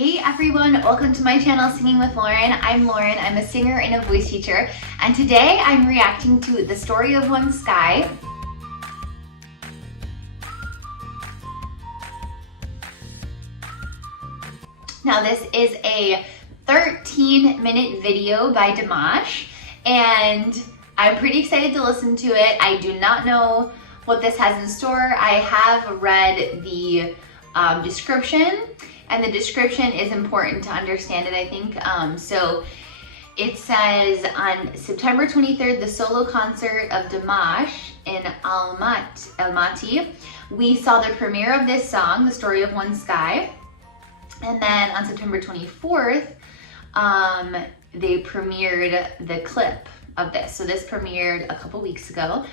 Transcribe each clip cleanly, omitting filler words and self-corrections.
Hey everyone, welcome to my channel Singing with Lauren. I'm Lauren, I'm a singer and a voice teacher, and today I'm reacting to The Story of One Sky. Now this is a 13-minute video by Dimash, and I'm pretty excited to listen to it. I do not know what this has in store. I have read the description, and the description is important to understand it, I think. So it says, on September 23rd, the solo concert of Dimash in Almaty, we saw the premiere of this song, The Story of One Sky. And then on September 24th, they premiered the clip of this. So this premiered a couple weeks ago.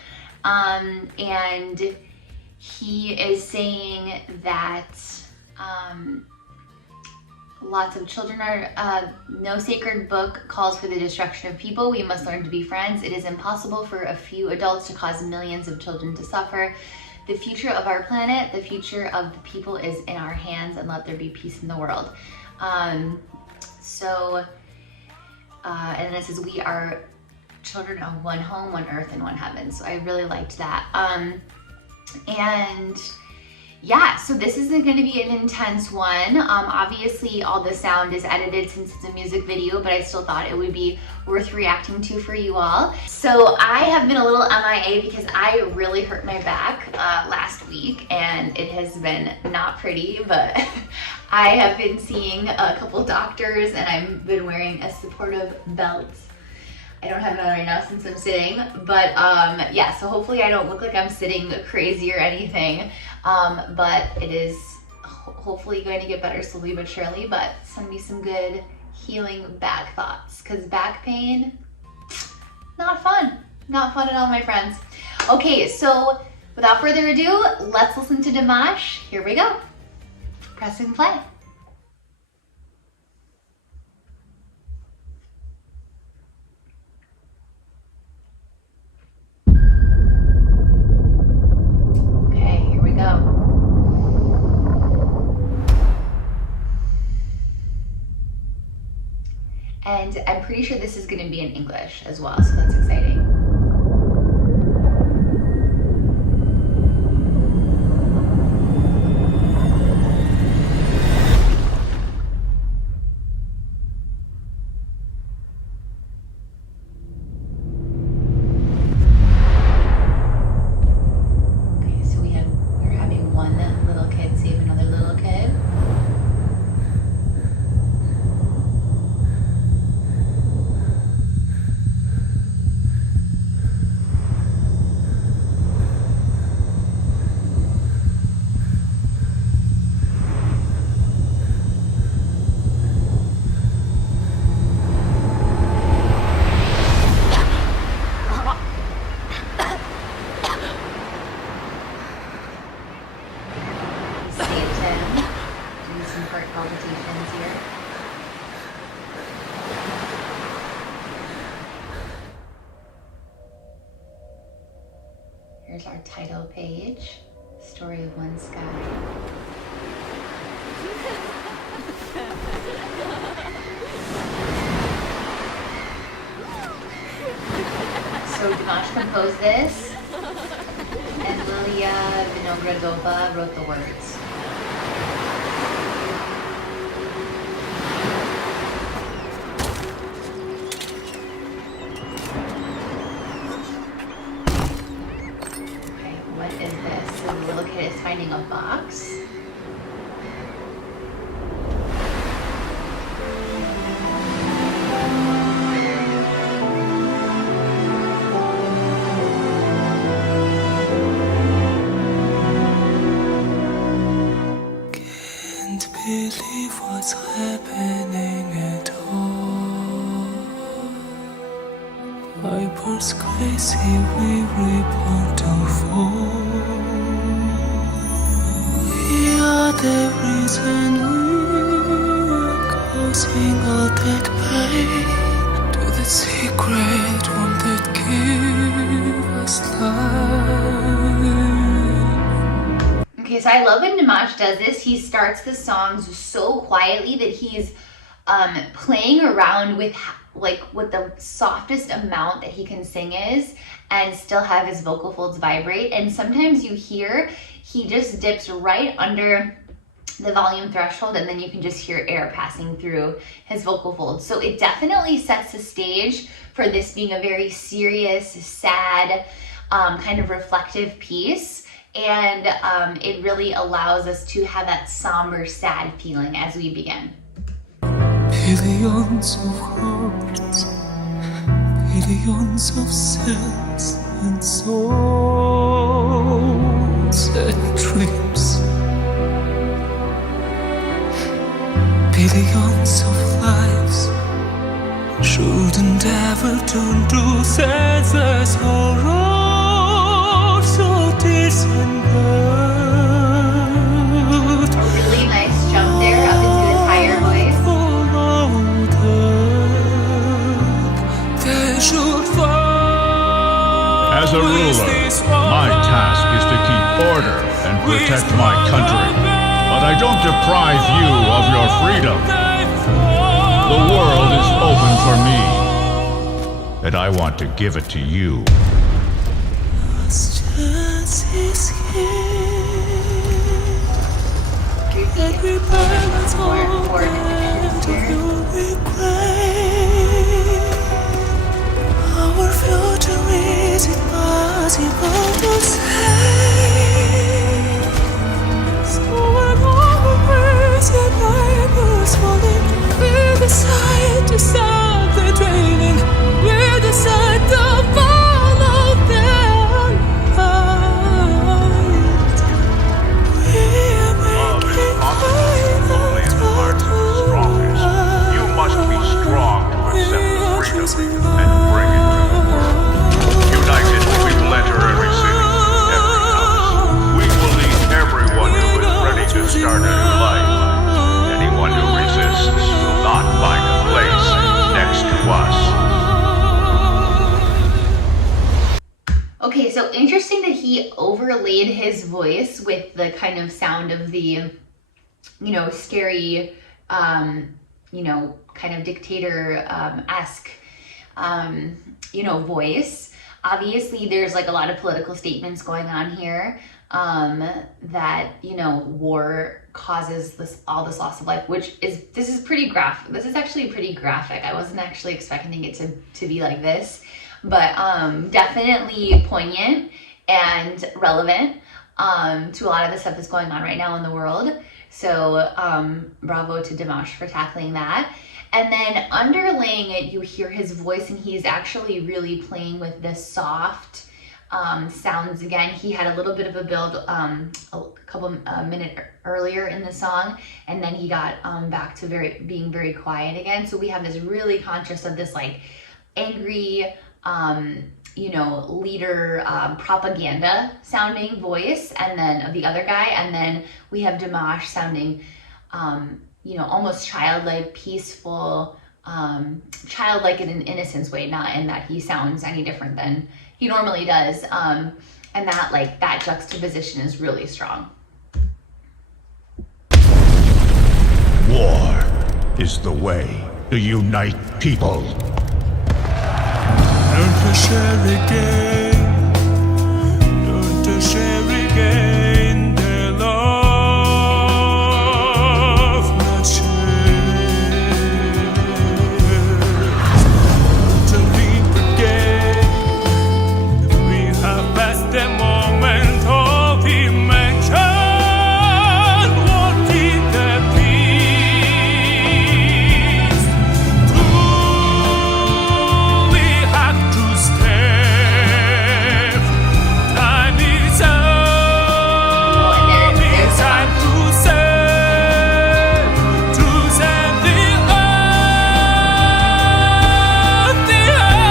And he is saying that lots of children are, no sacred book calls for the destruction of people. We must learn to be friends. It is impossible for a few adults to cause millions of children to suffer. The future of our planet, the future of the people is in our hands, and let there be peace in the world. And then it says, we are children of one home, one earth, and one heaven. So I really liked that. And yeah, so this isn't going to be an intense one. Obviously all the sound is edited since it's a music video, but I still thought it would be worth reacting to for you all. So I have been a little MIA because I really hurt my back last week, and it has been not pretty, but I have been seeing a couple doctors, and I've been wearing a supportive belt. I don't have it on right now since I'm sitting, but yeah, so hopefully I don't look like I'm sitting crazy or anything, but it is hopefully going to get better slowly but surely, but send me some good healing back thoughts, because back pain, not fun. Not fun at all, my friends. Okay, so without further ado, let's listen to Dimash. Here we go. Pressing play. And I'm pretty sure this is going to be in English as well, so that's exciting. Okay, so we're having one little kid save another little kid. Heart palpitations here. Here's our title page, Story of One Sky. So Dimash composed this, and Lilia Vinogradova wrote the words. What is this? So the little kid is finding a box. Can't believe what's happening at all. My pulse crazy, we reborn to fall. We are the reason we're causing all that pain, to the secret one that gives us life. Okay, so I love when Dimash does this. He starts the songs so quietly that he's playing around with like what the softest amount that he can sing is and still have his vocal folds vibrate. And sometimes you hear he just dips right under the volume threshold, and then you can just hear air passing through his vocal folds. So it definitely sets the stage for this being a very serious, sad, kind of reflective piece. And it really allows us to have that somber, sad feeling as we begin. Billions of hearts, billions of cells and souls and dreams, billions of lives shouldn't ever turn to senseless horror, so distant. A really nice jump there up into his higher voice. As a ruler, my task is to keep order and protect my country. But I don't deprive you of your freedom. The world is open for me, and I want to give it to you. Every balance our future, is it possible to say? So when all the words and Bibles falling, we decide to stop the training. We decide to follow their light. We are making Only in the hearts of the strongest. You must be strong to accept the freedom and bring it to the world. United, we will enter every city, every house. We will lead everyone who is ready to start a new life. Anyone who resists will not find a place next to us. Okay, so interesting that he overlaid his voice with the kind of sound of the, scary, kind of dictator-esque, voice. Obviously, there's like a lot of political statements going on here, that, war causes all this loss of life, this is pretty graphic. This is actually pretty graphic. I wasn't actually expecting it to be like this, but definitely poignant and relevant to a lot of the stuff that's going on right now in the world. So bravo to Dimash for tackling that. And then underlaying it, you hear his voice, and he's actually really playing with the soft sounds again. He had a little bit of a build a couple minutes earlier in the song, and then he got back to being very quiet again. So we have this really conscious of this like angry, leader, propaganda sounding voice, and then of the other guy, and then we have Dimash sounding, almost childlike, peaceful, childlike in an innocence way, not in that he sounds any different than he normally does, and that juxtaposition is really strong. War is the way to unite people. Learn to share again. Learn to share again their love, not share. To leap again. We have passed the moment of invention. What did the peace? We have to step. Time is up. It's time to save the earth, the earth.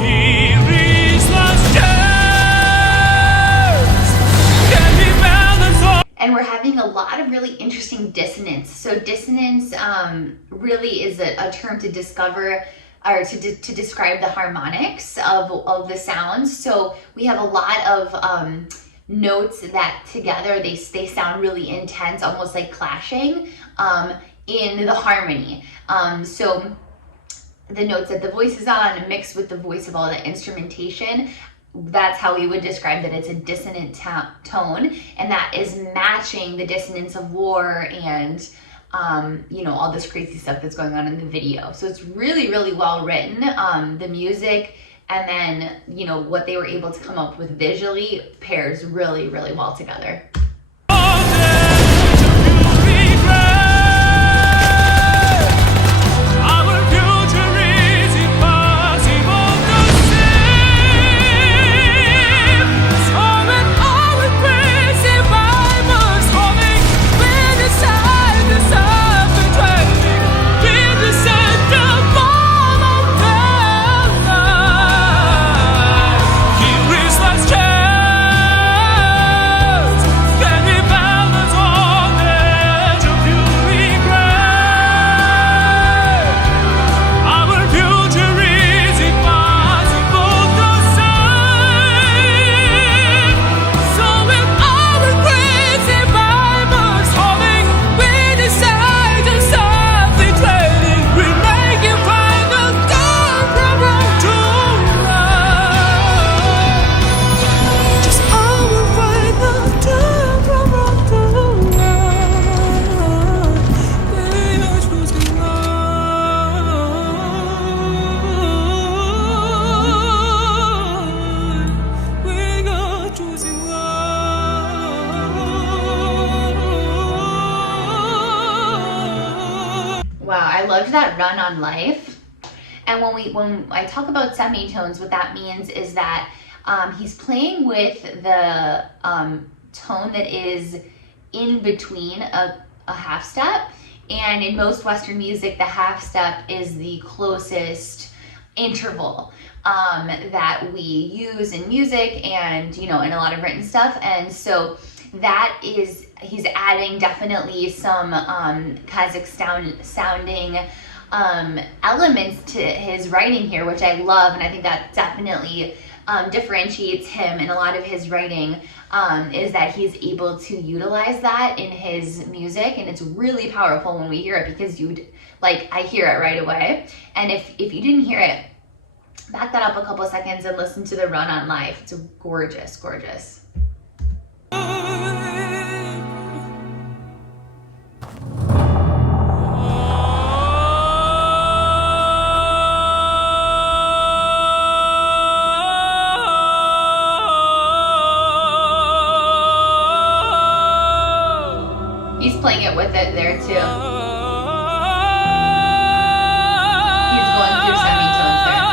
Here is last chance. Can we balance all? And we're having a lot of really interesting dissonance. So dissonance really is a term to discover or to describe the harmonics of the sounds. So we have a lot of notes that together they sound really intense, almost like clashing in the harmony. So the notes that the voice is on mixed with the voice of all the instrumentation, that's how we would describe that it's a dissonant tone, and that is matching the dissonance of war and you know, all this crazy stuff that's going on in the video. So it's really, really well written. The music and then, you know, what they were able to come up with visually pairs really, really well together. Wow, I loved that run on life. And when I talk about semitones, what that means is that he's playing with the tone that is in between a half step. And in most Western music, the half step is the closest interval that we use in music and, you know, in a lot of written stuff. And so that is, he's adding definitely some Kazakh sounding elements to his writing here, which I love, and I think that definitely differentiates him in a lot of his writing, is that he's able to utilize that in his music, and it's really powerful when we hear it, because I hear it right away. And if you didn't hear it, back that up a couple seconds and listen to the run on live. It's gorgeous, gorgeous. He's playing it with it there too. He's going through semitones there.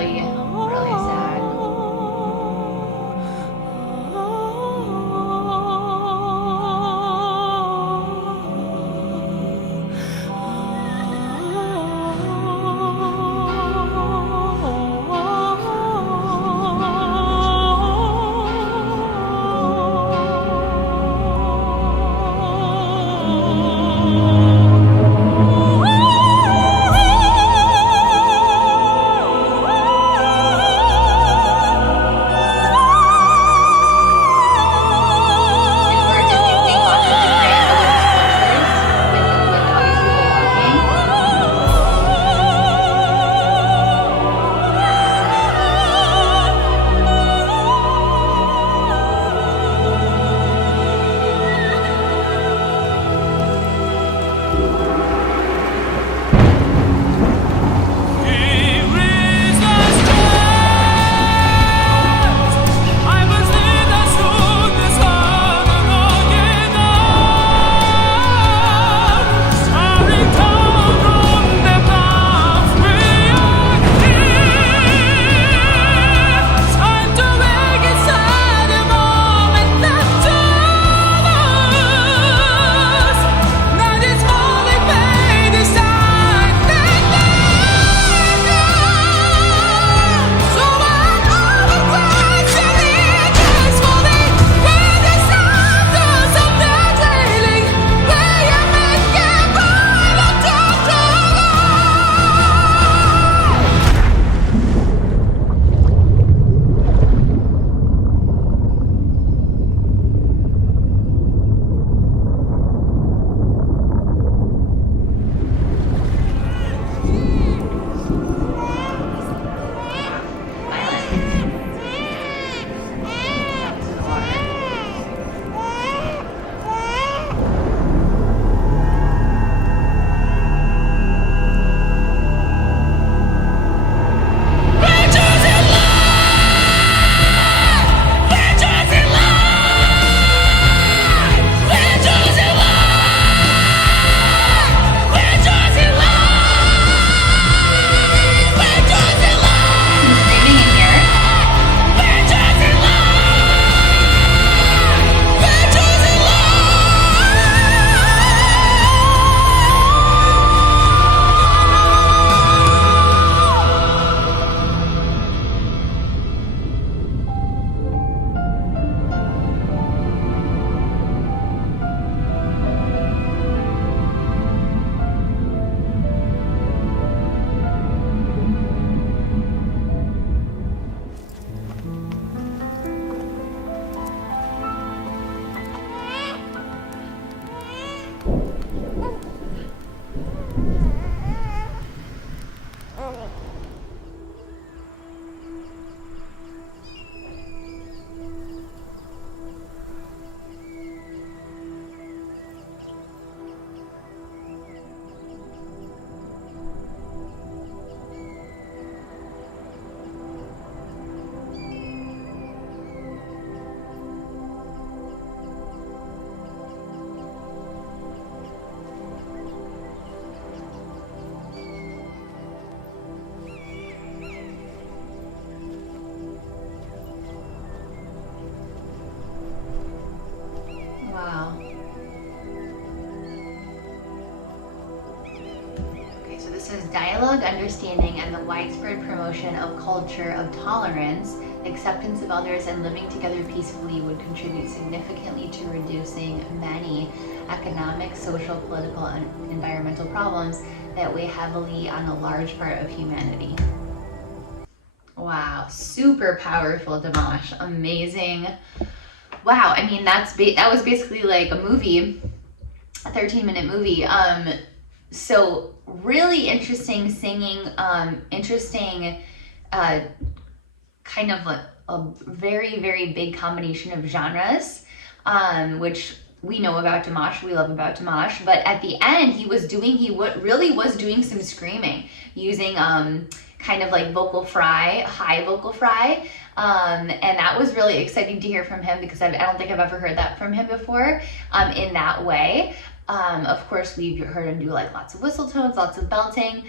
really, really sad. And we're depicting lots of different sculptures with obviously the walking. Wow. Okay, so this is dialogue, understanding, and the widespread promotion of culture of tolerance, acceptance of others, and living together peacefully would contribute significantly to reducing many economic, social, political, and environmental problems that weigh heavily on a large part of humanity. Wow, super powerful, Dimash. Amazing. Wow, I mean, that was basically like a movie, a 13-minute movie. So really interesting singing, interesting, kind of a very, very big combination of genres, which we know about Dimash, we love about Dimash, but at the end he really was doing some screaming, using kind of like high vocal fry, and that was really exciting to hear from him, because I don't think I've ever heard that from him before, in that way. Of course, we've heard him do like lots of whistle tones, lots of belting,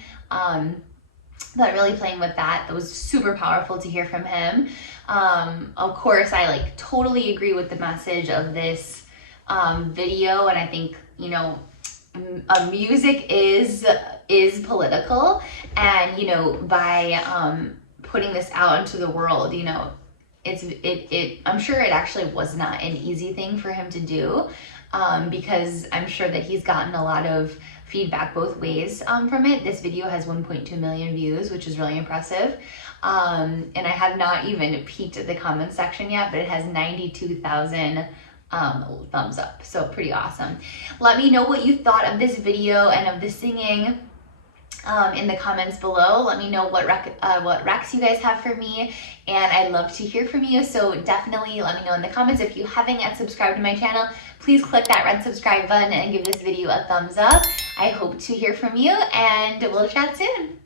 but really playing with that. That was super powerful to hear from him. Of course, I like totally agree with the message of this video, and I think, you know, music is political, and, you know, by putting this out into the world, you know, I'm sure it actually was not an easy thing for him to do, because I'm sure that he's gotten a lot of feedback both ways from it. This video has 1.2 million views, which is really impressive. And I have not even peeked at the comment section yet, but it has 92,000 thumbs up, so pretty awesome. Let me know what you thought of this video and of the singing in the comments below. Let me know what recs you guys have for me, and I'd love to hear from you, so definitely let me know in the comments. If you haven't yet subscribed to my channel, please click that red subscribe button and give this video a thumbs up. I hope to hear from you, and we'll chat soon.